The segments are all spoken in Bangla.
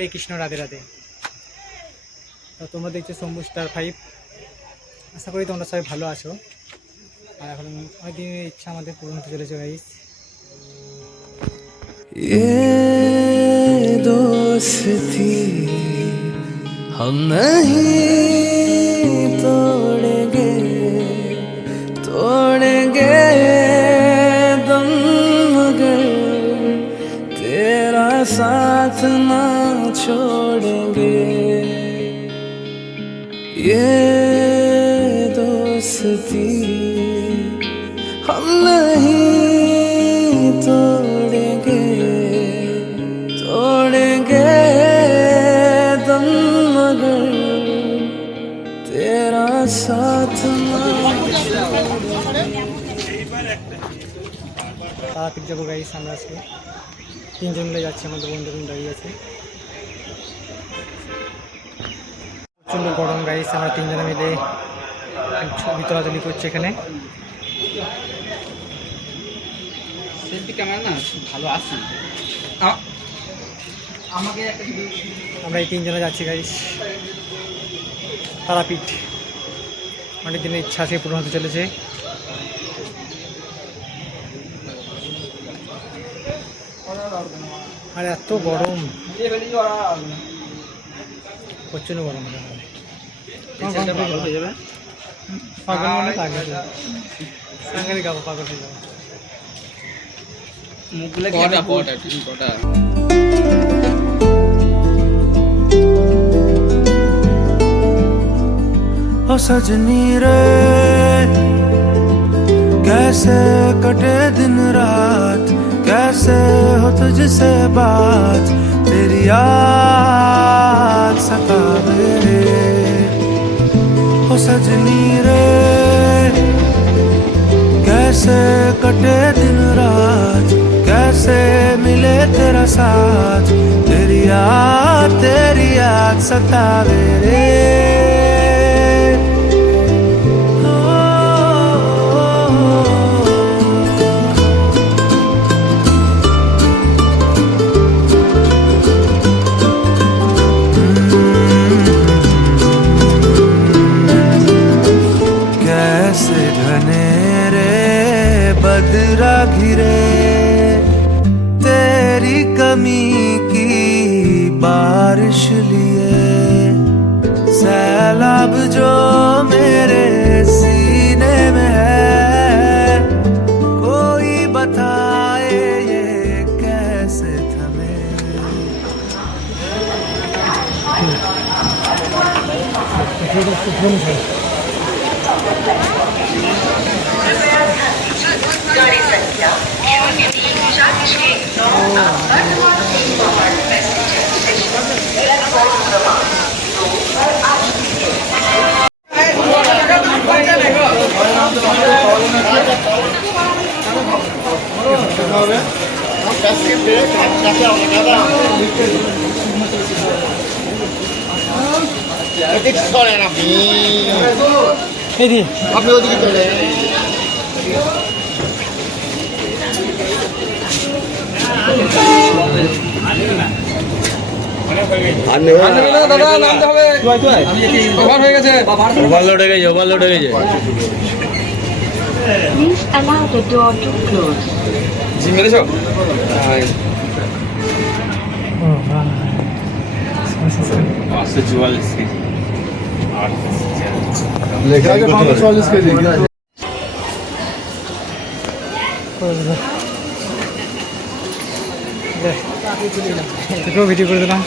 হরে কৃষ্ণ রাধে রাধে তো তোমরা দেখছো শম্ভু স্টার ফাইভ আশা করি তোমরা সবাই ভালো আছো আর এখন অনেক দিনের ইচ্ছা আমাদের পূরণ হতে চলেছে গাইস ये दोस्ती हम नहीं तोड़ेंगे तोड़ेंगे दम मगर तेरा साथ ना छोड़ेंगे ये दोस्ती हम नहीं तोड़ेंगे तोड़ेंगे दम मगर तेरा साथ ना তারাপীঠ যাবো গাইস আমরা আজকে তিনজন মিলে যাচ্ছি আমাদের বন্ধুজন দাঁড়িয়ে আছে প্রচণ্ড গরম গাইস আমরা তিনজনে মিলে ছবি তোলাতুলি করছি এখানে। সেলফি ক্যামেরা না? ভালো আসে আমাকে আমরা এই তিনজনে যাচ্ছি গাইস তারাপীঠ। অনেক দিনের ইচ্ছা আছে পূরণ হতে চলেছে। আর এত গরম। প্রচণ্ড গরম। ভালো হয়ে যাবে পাগল মনে পাগল সাংঘাতিক গাবো পাগল হয়ে যাবো মুখগুলো কি একটা পট একটা কটা ओ सजनी रे कैसे कटे दिन रात कैसे हो तुझसे बात तेरी याद सतावे ओ सजनी रे। कैसे कटे दिन रात, कैसे मिले तेरा साथ, तेरी याद तेरी याद सतावे रे। vamos ver. Oh. আপনি? ওদিকে চলে দাদা নামতে হবে। কভার হয়ে গেছে। Please allow the door to close. জিম মেরেছো? পাঁচশো চুয়াল্লিশ কেজি। লেখা আছে পাঁচশো চল্লিশ কেজি তোকেও ভিডিও করে দিলাম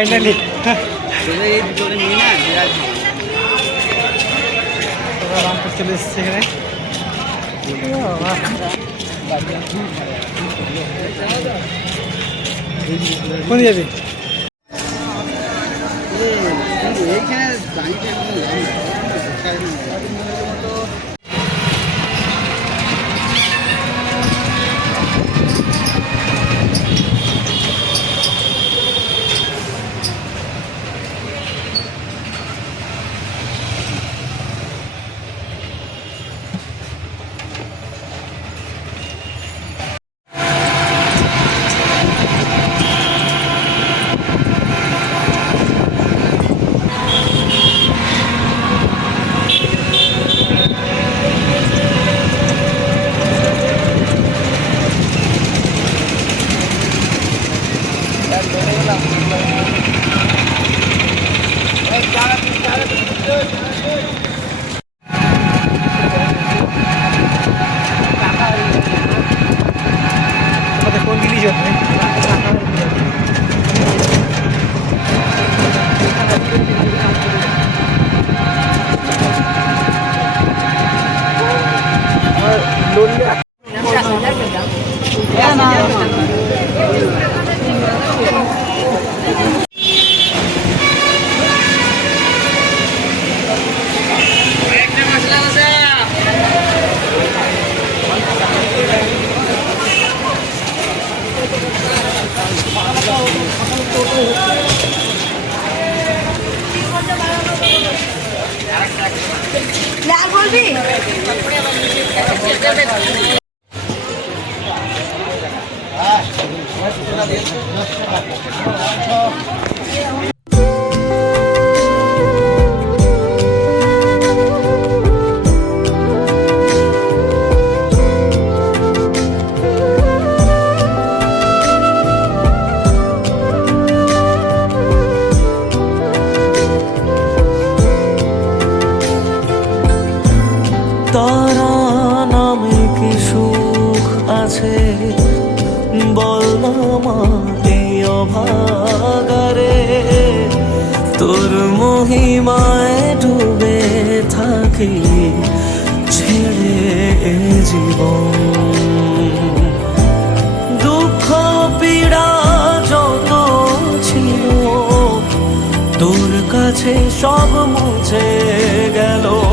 ফাইনালি চলে এসেছি এখানে কোন যাবি? এইখানে Hey, shout out to shout out লাল বলবি? তারা বল না মা অভাগারে। তোর মহিমায় ডুবে থাকি ছেড়ে এ জীবন। দুঃখ, পীড়া যত ছিল, তোর কাছে সব মুছে গেল।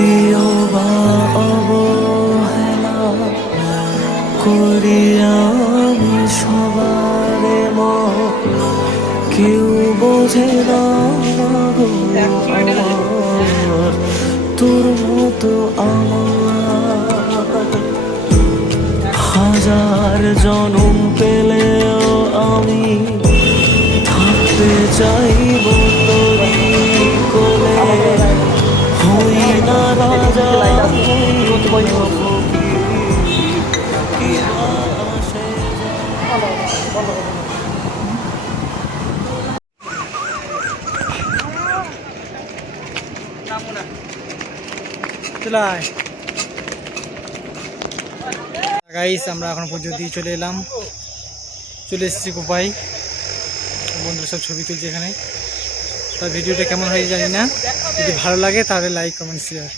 যদিও বা অবহেলা করি আমি সবারে কেউ বোঝে না তোর মতো আমার। হাজার জনম পেলেও আমি থাকতে চাইব গাইস আমরা এখন পুজো দিয়ে চলে এলাম। চলে এসেছি কোপাই। বন্ধুরা সব ছবি তুলছে এখানে। তার ভিডিওটা কেমন হয় জানি না। যদি ভালো লাগে তাহলে লাইক কমেন্ট শেয়ার